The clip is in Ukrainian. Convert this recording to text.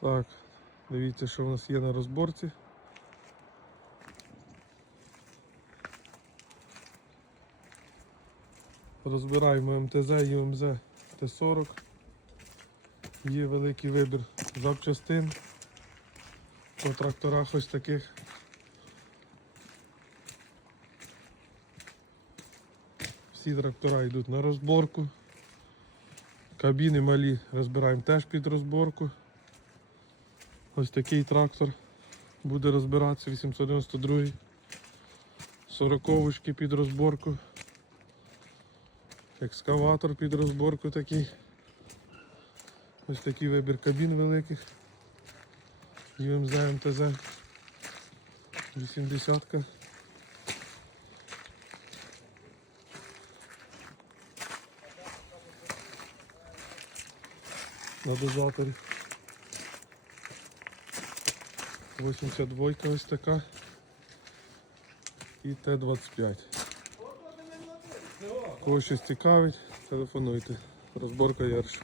Так, дивіться, що в нас є на розборці. Розбираємо МТЗ, ЮМЗ Т-40. Є великий вибір запчастин по тракторах ось таких. Всі трактора йдуть на розборку. Кабіни малі розбираємо теж під розборку. Ось такий трактор буде розбиратися 892 Сороковочки під розборку. Екскаватор під розборку такий. Ось такий вибір кабін великих. ЮМЗ МТЗ 80 -ка. На дозаторі. 82 ось така. І Т-25. Кого щось цікавить, телефонуйте. Розборка ярщик.